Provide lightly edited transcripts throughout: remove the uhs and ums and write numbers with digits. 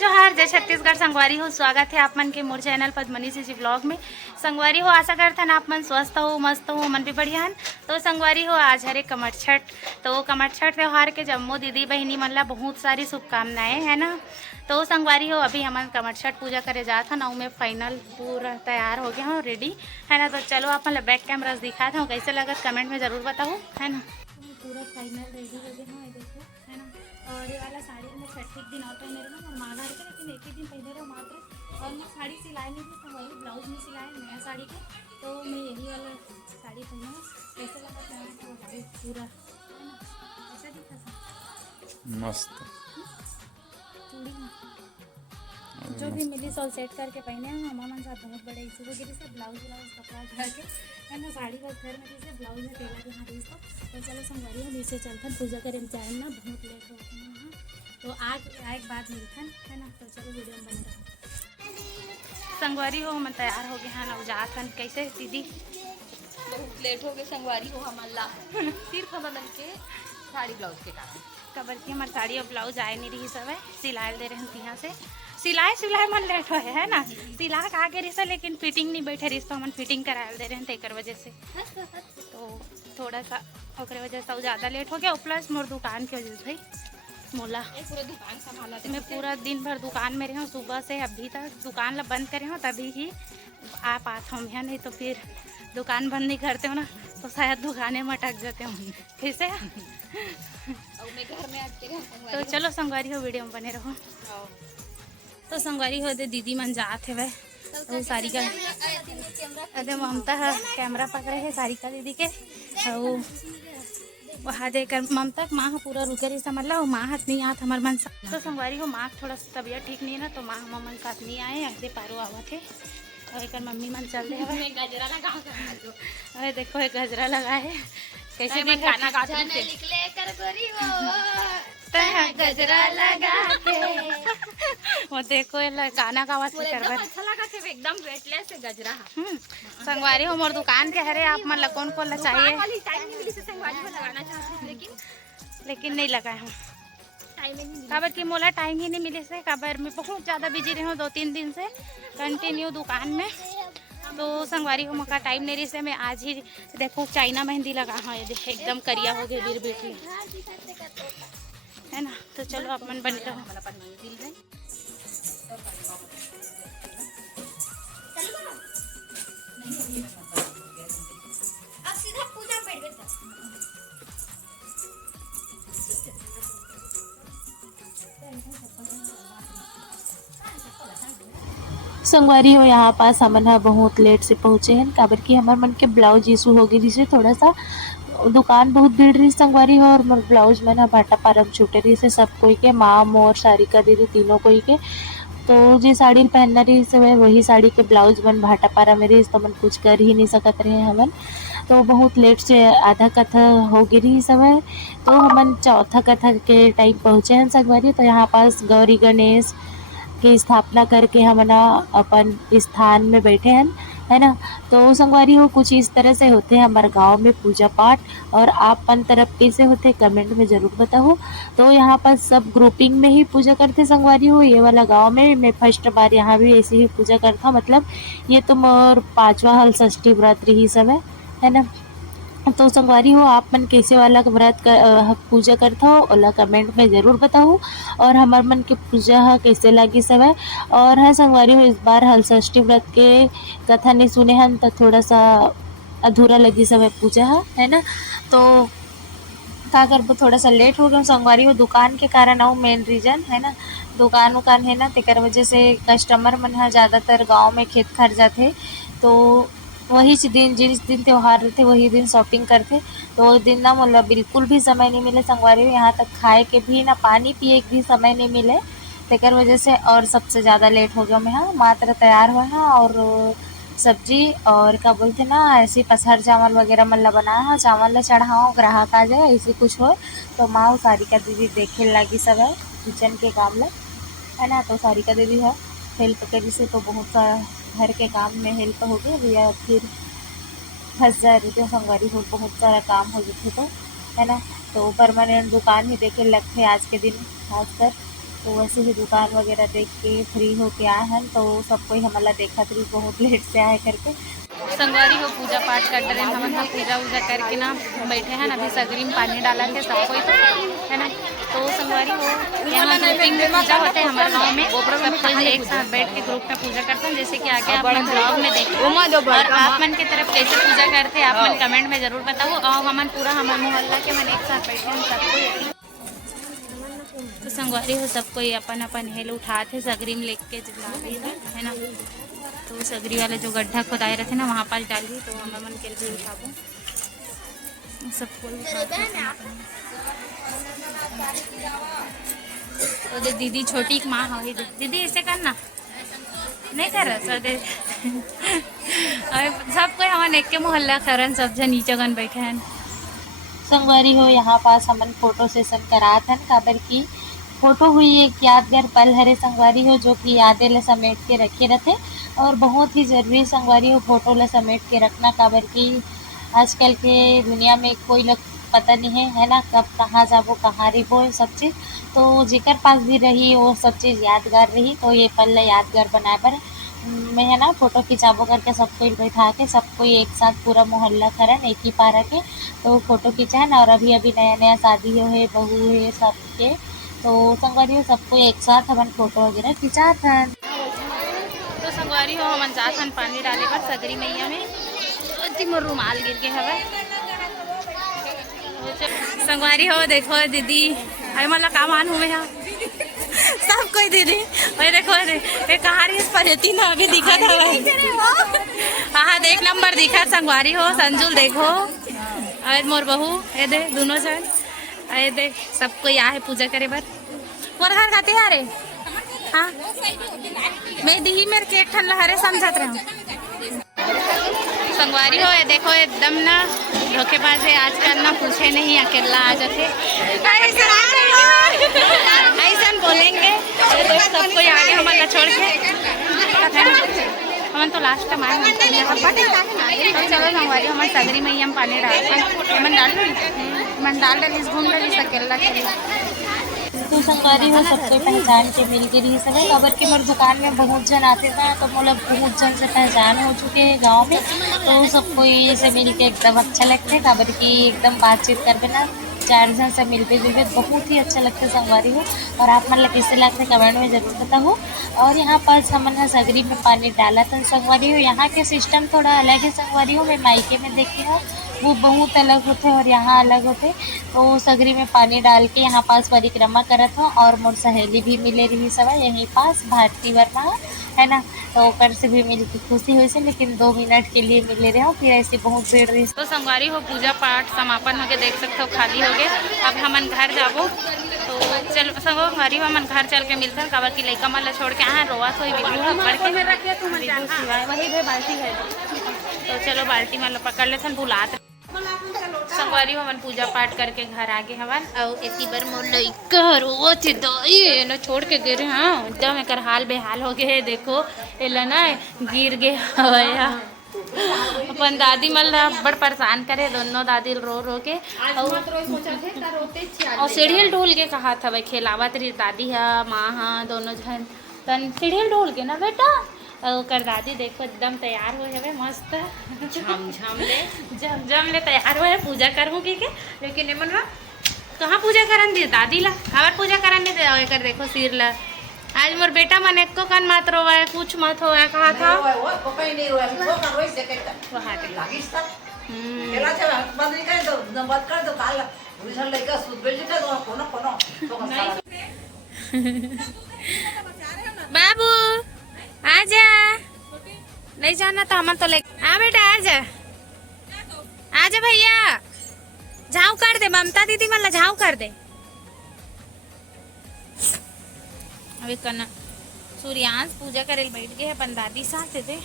जोहार जय छत्तीसगढ़। संगवारी हो, स्वागत है आप मन के मोर चैनल पद्मनी जी ब्लॉग में। संगवारी हो, आशा करते हैं आप मन स्वस्थ हो, मस्त हो, मन भी बढ़िया है। तो संगवारी हो, आज हरे कमर छठ। तो कमर छठ त्यौहार के जम्मो दीदी बहनी मन ला बहुत सारी शुभकामनाएं है ना। तो संगवारी हो, अभी हम कमर छठ पूजा करे जात हन, में फाइनल पूरा तैयार हो गया हूँ, रेडी है ना। तो चलो आप मन बैक कैमरा दिखाते हूँ, कैसे लगत कमेंट में ज़रूर बताओ है ना। पूरा फाइनल रेडी हो गया हूँ, देखो है ना। और ये वाला साड़ी में छठी दिन आता है मेरे ना, और माँ घर के, लेकिन एक ही दिन पहले रहो मात्र। और मैं साड़ी सिलाई नहीं थी, संगवारी ब्लाउज में सिलाए नया साड़ी के। तो मैं यही वाला साड़ी पहना, कैसे लगा तो पूरा है ना, ऐसा दिखा था मस्त। चूड़ी जो भी मिली सब सेट करके पहने हैं। हमारा मन साथ बहुत बड़े इसी वजह से ब्लाउज कपड़ा घर के है ना, साड़ी बस घर में जैसे ब्लाउज में टेलर के हाथ इसको। तो चलो संगवारी हम इसे चलकर पूजा करें जाए ना, बहुत लेट हो गया वहाँ। तो आज एक बात मिलथन है ना। तो चलो वीडियो में बने रहो। संगवारी हो, हम तैयार हो गए हैं ना, जाथन कैसे दीदी बहुत लेट हो गए संगवारी हो हमारा सिर्फ हम मन के साड़ी ब्लाउज के कारण। कबर की हमारी साड़ी और ब्लाउज आए नहीं रही सब है, सिलाई दे रहे हैं यहाँ से। सिलाई मन लेट है ना, सिला के आगे रही, लेकिन फिटिंग नहीं बैठे रही, तो हम फिटिंग करा दे रहे हैं तेकर वजह से। तो थोड़ा सा ओकरे वजह से ज़्यादा लेट हो गया, प्लस मोर दुकान की वजह से भाई मोला पूरा दुकान संभाला मैं पूरा दिन भर दुकान में रही हूँ, सुबह से अभी तक दुकान ला बंद करे हूँ, तभी ही आ पाता हूँ यहाँ। नहीं तो फिर दुकान बंद नहीं करते हो ना, तो शायद दुकानें में अटक जाते हूँ कैसे। घर में आते तो चलो संगवारी हो, वीडियो में बने रहो। तो संगवारी हो, दे दीदी मन जात है वह, तो सारिका अरे ममता है कैमरा पकड़े है सारिका दीदी के। और वहाँ देकर ममता माँ पूरा रुके रही समझ ला, माँ हाथ नहीं आत हमारे मन सा। तो संगवारी हो, माँ थोड़ा तबीयत ठीक नहीं है ना, तो माँ हम मन साथ नहीं आए, अगले पारो आवा थे। और एक मम्मी मन चल रहे हैं, गजरा लगा अरे देखो एक गजरा लगा है, कैसे भी गाना गाते निकले कर गोरी हो गजरा लगा के वो देखो ये गाना का आवाज कर अच्छा लगा थे एकदम वेटलेस गजरा। संगवारी हो, मोर दुकान के हरे आप मन कौन कौन ला चाहिए, टाइम नहीं मिली से संगवारी में लगाना चाहती थी, लेकिन नहीं लगाए हूँ टाइम नहीं मिला। काबर की मोला टाइम ही नहीं मिले से, काबर मैं बहुत ज़्यादा बिजी रही हूँ 2-3 दिन से कंटिन्यू दुकान में। तो संगवारी हो मौका टाइम नहीं रही से, मैं आज ही देखो चाइना मेहंदी लगा हाँ, ये देख एकदम करिया हो गया बीर बेटी है ना। तो चलो आप मन बने रहो। अब सीधा पूजा बैठ गए। संगवारी हो, यहाँ पास हमन ह बहुत लेट से पहुँचे हैं, काबर की हमार मन के ब्लाउज इशू हो गई जिसे थोड़ा सा दुकान बहुत भीड़ रही संगवारी हो। और मोर ब्लाउज में ना भाटा पारम छूटे रही से सब कोई के, माँ मोर सारिका दीदी तीनों कोई के। तो जी साड़ी पहनना रही से वही साड़ी के ब्लाउज मन भाटा पारा में रही, तो मन कुछ कर ही नहीं सकत रहे हमन। तो बहुत लेट से आधा कथा हो गई रही समय, तो हमन चौथा कथा के टाइम पहुँचे हैं संगवारी। तो यहाँ पास गौरी गणेश की स्थापना करके हम ना अपन स्थान में बैठे हैं है ना। तो संगवारी हो, कुछ इस तरह से होते हैं हमारे गांव में पूजा पाठ, और आप अपन तरफ कैसे होते कमेंट में ज़रूर बताओ। तो यहाँ पर सब ग्रुपिंग में ही पूजा करते संगवारी हो, ये वाला गांव में मैं फर्स्ट बार यहाँ भी ऐसे ही पूजा करता हूँ, मतलब ये तो मोर 5वां हल षष्ठी व्रत रही सब है ना। तो संगवारी हो, आप मन कैसे वाला व्रत पूजा करता हो ओला कमेंट में ज़रूर बताओ, और हमार मन के पूजा कैसे लगी सब है। और हाँ संगवारी हो, इस बार हल षष्ठी व्रत के कथा नहीं सुने हैं तो थोड़ा सा अधूरा लगी सब है पूजा है ना। तो का कर थोड़ा सा लेट हो गया संगवारी हो, दुकान के कारण और मेन रीजन है ना, दुकान उकान है ना, तेकर वजह से कस्टमर मन है ज़्यादातर गाँव में खेत खर जाते, तो वही दिन जिस दिन त्यौहार रहते वही दिन शॉपिंग करते। तो उस दिन ना मतलब बिल्कुल भी समय नहीं मिले संगवारी, यहाँ तक खाए के भी ना पानी पिए के भी समय नहीं मिले, तेकर वजह से और सबसे ज़्यादा लेट हो गया। मैं हाँ मात्र तैयार हुआ है, और सब्जी और क्या बोलते ना ऐसे पसहर चावल वगैरह मन ला बनाया हाँ, चावल ला चढ़ाओ ग्राहक आ जाए ऐसे कुछ हो। तो माँ सारिका दीदी देखे लगी सब है किचन के काम ला है ना। तो सारिका दीदी है हेल्प करी से, तो बहुत सारा घर के काम में हेल्प हो गई भैया, फिर फंस जा रही थी संगवारी हो, बहुत सारा काम हो जाते तो है ना। तो परमानेंट दुकान ही देखे लगते आज के दिन खासकर तो वैसे ही दुकान वगैरह देख के फ्री होके आए हैं। तो सब कोई हमारा देखा थी बहुत लेट से आए करके। संगवारी हो पूजा पाठ कर रहे हैं हम, पूजा वूजा करके ना बैठे हैं। अभी सगरी में पानी डाला थे सब कोई तो है ना। तो संगवारी हो यहाँ ग्रुपिंग में पूजा होते हैं हमारे गाँव में, सब कोई एक साथ बैठ के ग्रुप में पूजा करते हैं। जैसे कि आगे आप मन ब्लॉग में देखें और आप मन की तरफ कैसे पूजा करते हैं आप मन कमेंट में जरूर बताओ। और हमन पूरा हमारे मोहल्ला के मन एक साथ बैठे हैं सब कोई। तो संगवारी हो सब कोई अपन अपन हेल उठाते सगरी में लेके जला रही है ना। तो सगरी वाले जो गड्ढा खोदाए रहते ना वहाँ पास डाली तो हम मन के भी उठाबो सबको। तो दीदी छोटी की माँ हो दीदी ऐसे करना नहीं कर दे सब कोई हमारे एक के मोहल्ला करन सब जन नीचे गन बैठे हैं। संगवारी हो यहाँ पास हमन फोटो सेशन करात हन काबर की फोटो हुई एक यादगार पल हरे संगवारी हो जो कि यादें ला समेट के रखे रहते और बहुत ही ज़रूरी संगवारी हो फोटो ला समेट के रखना। काबर की आजकल के दुनिया में कोई लोग पता नहीं है ना कब कहाँ जाबो कहाँ रिबो सब चीज़। तो जेकर पास भी रही वो सब चीज़ यादगार रही। तो ये पल ला यादगार बनाए पर मैं है ना फोटो खिंचाबो करके सब कोई बैठा के सब कोई एक साथ पूरा मोहल्ला करन एक ही पारा के तो फोटो खिंचान। और अभी अभी नया नया शादी हो है बहू है सबके तो संगवारी सबको एक साथ अपन फोटो वगैरह खिंचात हन। तो संगवारी हो हम जात हन पानी डाले पर सगरी मैया में मोर रुमाल गिर के हवे। संगवारी हो देखो दीदी अरे मतलब का मान हुए यहाँ सब कोई दीदी अरे देखो ये कहानी परेती ना अभी दिखा था हाँ देख नंबर दिखा संगवारी हो संजुल देखो अरे मोर बहू ये दे दोनों जन अरे देख सब कोई आए पूजा करे बर मोर घर खाते यारे। हाँ मैं दी मेरे केक ठन लहरे समझत रहा संगवारी हो ये देखो एकदम ना धोखेबाज है आजकल ना पूछे नहीं अकेला आ जाते ऐसा बोलेंगे सबको आगे हमारा छोड़ के हमन तो लास्ट टाइम आए तो चलो संगवारी हमारे सगरी में ही हम पानी डाल मन डाल डाली घूम डाली अकेला तो संगवारी हो सब कोई पहचान के मिल के रही सके काबर के मोर दुकान में बहुत जन आते थे तो मतलब बहुत जन से पहचान हो चुके हैं गांव में। तो सब कोई से मिल के एकदम अच्छा लगता है काबर की एकदम बातचीत करके ना चार जन से मिलते जुलते बहुत ही अच्छा लगता है संगवारी हो। और आप मतलब किससे लगते कमेंट में ज़रूर बताओ। और यहाँ पास हमने सगरी में पानी डाला था संगवारी हो यहाँ के सिस्टम थोड़ा अलग है संगवारी हो। मैं मायके में देखी हूँ वो बहुत अलग होते और यहाँ अलग होते। तो सगरी में पानी डाल के यहाँ पास परिक्रमा करत हो और मोर सहेली भी मिले रही सब यहीं पास भारती वर्मा है ना। तो कर से भी मिल की खुशी हुई से लेकिन 2 मिनट के लिए मिले रहे हो फिर ऐसे बहुत भीड़ रही। तो संगवारी हो पूजा पाठ समापन हो गए देख सकते हो खाली हो गए। अब हमन घर जाबो तो चल संगवारी हो हमन घर चल के मिलते हैं काबर की लइका मन ला छोड़ के आए रोआ सोई बिल्कुल पकड़ के वही भी बाल्टी है तो चलो बाल्टी मन ला पकड़ लेथन भुलात संगवारी हमन पूजा पाठ करके घर आगे हवन और इसी बार मोर लइका रोवा थे दई न छोड़ के गिरे। हाँ एकदम एकर हाल बेहाल हो गए देखो एला ना गिर गे हवया अपन दादी मन ला बड़ परेशान करे दोनों दादी रो रो के और सीढ़िल ढोल के कहा था भाई खेलावत रही दादी है माँ हाँ दोनों जन तन सीढ़िल ढोल के ना बेटा और कर दादी देखो एकदम तैयार हुए है मस्त झम ले तैयार हुए पूजा करूँ की के लेकिन मन कहाँ पूजा करन दी दादी ला और पूजा करन दे कर देखो सिर ला आज मोर बेटा मन एक को कन मत रोवा कुछ मत होया कहा था बाबू आजा नहीं जाना तो हम तो ले आ बेटा आजा भैया झाऊ कर दे ममता दीदी मतलब झाऊ कर दे। अभी कना सूर्यांश पूजा करे बैठ गए अपन दादी साथ थे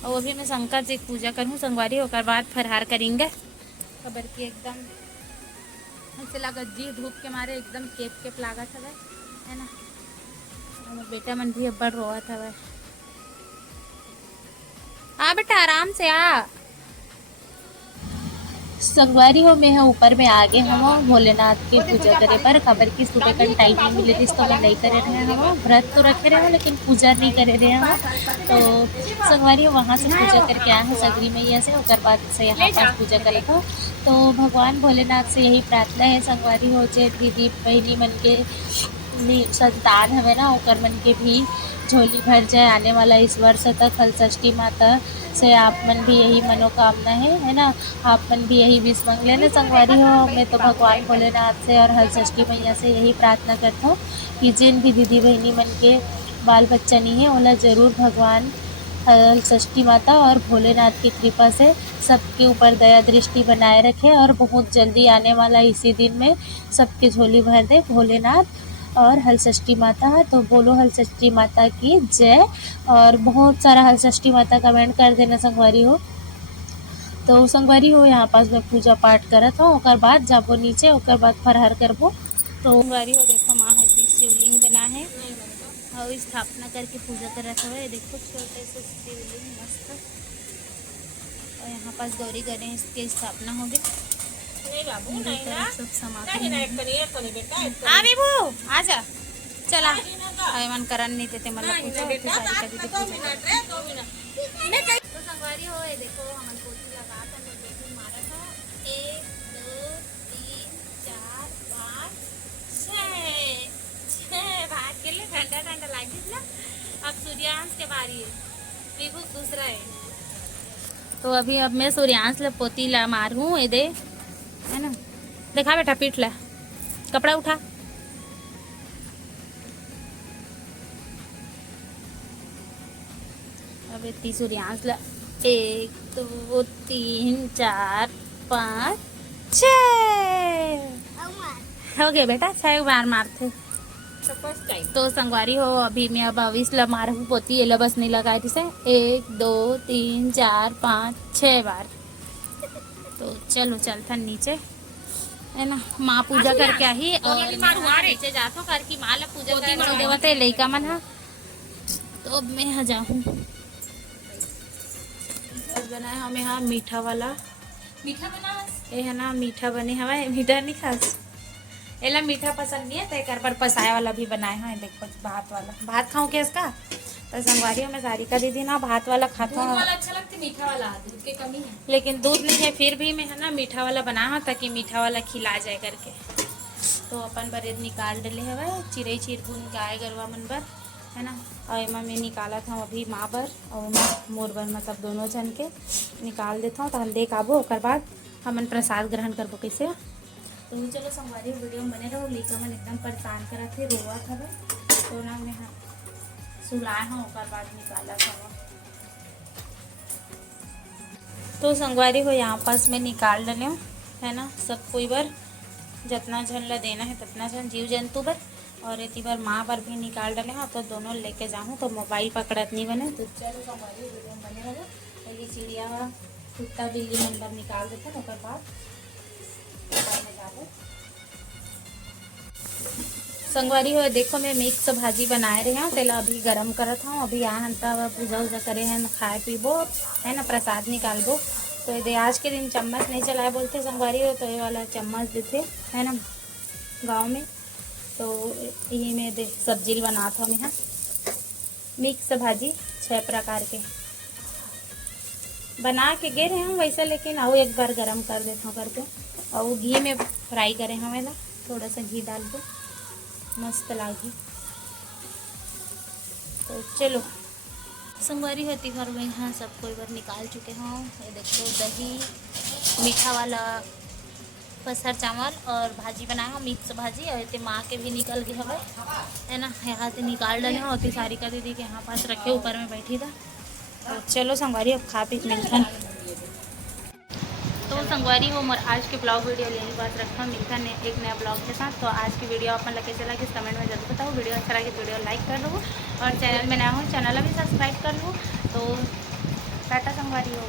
और अभी मैं शंकर जी की पूजा करूँ संगवारी होकर बाद फरहार करेंगे खबर की एकदम ऐसे लागत जी धूप के मारे एकदम केप लागत है ना। बेटा मन भी अब्बड़ रोआ था वह आ बेटा आराम से आ। संगवारी हो में है ऊपर में आगे हम भोलेनाथ की पूजा करे पर खबर की सुबह का टाइम नहीं मिले थी तो मैं नहीं करे रहे हम व्रत तो रखे रहे हो लेकिन पूजा नहीं करे रहे हम। तो संगवारी हो वहाँ से पूजा करके आए हैं सगरी मैया से और बाद से यहाँ पास पूजा करे तो भगवान भोलेनाथ से यही प्रार्थना है संगवारी हो जे दीदी बहनी मन के संतान हमें ना ओकर मन के भी झोली भर जाए आने वाला इस वर्ष तक हलषष्ठी माता से आप मन भी यही मनोकामना है ना। आप मन भी यही विश मांग लेना संगवारी हो। मैं तो भगवान भोलेनाथ से और हलषष्ठी मैया से यही प्रार्थना करता हूँ कि जिन भी दीदी बहनी मन के बाल बच्चा नहीं है ओला ज़रूर भगवान हलषष्ठी माता और भोलेनाथ की कृपा से सबके ऊपर दया दृष्टि बनाए रखे और बहुत जल्दी आने वाला इसी दिन में सबके झोली भर दे भोलेनाथ और हलषष्ठी माता है। तो बोलो हलषष्ठी माता की जय और बहुत सारा हलषष्ठी माता कमेंट कर देना संगवारी हो। तो संगवारी हो यहाँ पास में पूजा पाठ करत हो और बाद जाबो नीचे और बाद फरहर करबो। तो संगवारी हो देखो माँ हल्दी शिवलिंग बना है और स्थापना करके पूजा करत हुए देखो छोटे से शिवलिंग मस्त और यहाँ पास गौरी गणेश की स्थापना हो गई। सब समाप्त आजा चला मन करन नहीं देते मतलब पूजा होती सारी का दीदी पूजा तो संगवारी हो देखो हमन पोथी लगा कर मैं देखो मारा था 1 2 3 4 5 6 भाग के लिए ठंडा ठंडा लगी ना। अब सूर्यांश के बारी है विभू दूसरा है तो अभी अब मैं सूर्यांश ले पोती ला मारूं ये दे है ना। देखा बेटा पीट ला कपड़ा उठा अब इतनी सूर्यांश ला 1 2 3 4 5 6 हो गया बेटा 6 बार मारते तो संगवारी हो अभी मैं अब 20 ला मारू पोती ये बस नहीं लगाई थी से 1 2 3 4 5 6 बार। तो चलो चलता नीचे है ना माँ पूजा करके आई और नीचे जातो करके माँ ला पूजा कर देवते लइका मन हा तो अब मैं यहाँ जाऊँ बनाए हमें यहाँ मीठा वाला मीठा बना ये है ना मीठा बने हवा मीठा नहीं खास एला मीठा पसंद नहीं है तो एक पर पसाया वाला भी बनाए हैं देखो भात वाला भात खाऊं क्या इसका तो संगवारी में सारिका दीदी ना भात वाला खाता हूँ अच्छा लगता है मीठा वाला दूध की कमी है लेकिन दूध नहीं है फिर भी मैं है ना मीठा वाला बना हूँ ताकि मीठा वाला खिला जाए करके। तो अपन बरेद निकाल डले हवा चिड़ई चिरगुन गाय गरवा मन बर है ना और एमा मैं निकाला था अभी माँ बर और मोर बर मतलब दोनों जन के निकाल देता हूँ तो हम देख आबो और बाद हमन प्रसाद ग्रहण करबो कैसे। तो चलो संगवारी वीडियो में बने रहो लइका मन एकदम परेशान करा थे रोवा था तो ना मैं सुलाए हूँ और बाद निकाला था। तो संगवारी हो यहाँ पास में निकाल डले हूँ है ना सब कोई बार जितना जन ला देना है ततना जन जीव जंतु बर और इतनी बार माँ पर भी निकाल डले हैं तो दोनों लेके जाऊँ तो मोबाइल पकड़त नहीं बने। तो चलो संगवारी वीडियो में बने रहो ये चिड़िया कुत्ता बिल्ली मन पर निकाल देते हैं और बाद संगवारी हो देखो मैं मिक्स भाजी बनाए रहे हूँ तेला अभी गरम करत हूँ अभी यहाँ पूजा उजा करे हैं खाए पीबो है ना प्रसाद निकालबो। तो ये आज के दिन चम्मच नहीं चलाए बोलते संगवारी हो तो ये वाला चम्मच देते है ना गांव में तो यही में दे सब्जी बनाता हूँ यहाँ मिक्स भाजी 6 प्रकार के बना के गे रहे हैं वैसा लेकिन आओ एक बार गरम कर देता हूँ करके और घी में फ्राई करें हमें ना थोड़ा सा घी डाल दो मस्त लागी। तो चलो संगवारी होती घर में यहाँ सब कोई बार निकाल चुके हैं ये देखो दही मीठा वाला पसर चावल और भाजी बनाए हो मिक्स भाजी और इतने माँ के भी निकल गए हवे है ना यहाँ से निकाल डाले होती सारी का दीदी के यहाँ पास रखे ऊपर में बैठी था। तो चलो संगवारी अब खा पी मिलता तो संगवारी हो मोर आज के ब्लॉग वीडियो यही बात रखा मिलता एक नया ब्लॉग के साथ। तो आज की वीडियो अपन लगे चला कि कमेंट में जरूर बताओ वीडियो अच्छा लगे वीडियो लाइक कर लो और चैनल में नया हो चैनल भी सब्सक्राइब कर लो। तो टाटा संगवारी हो।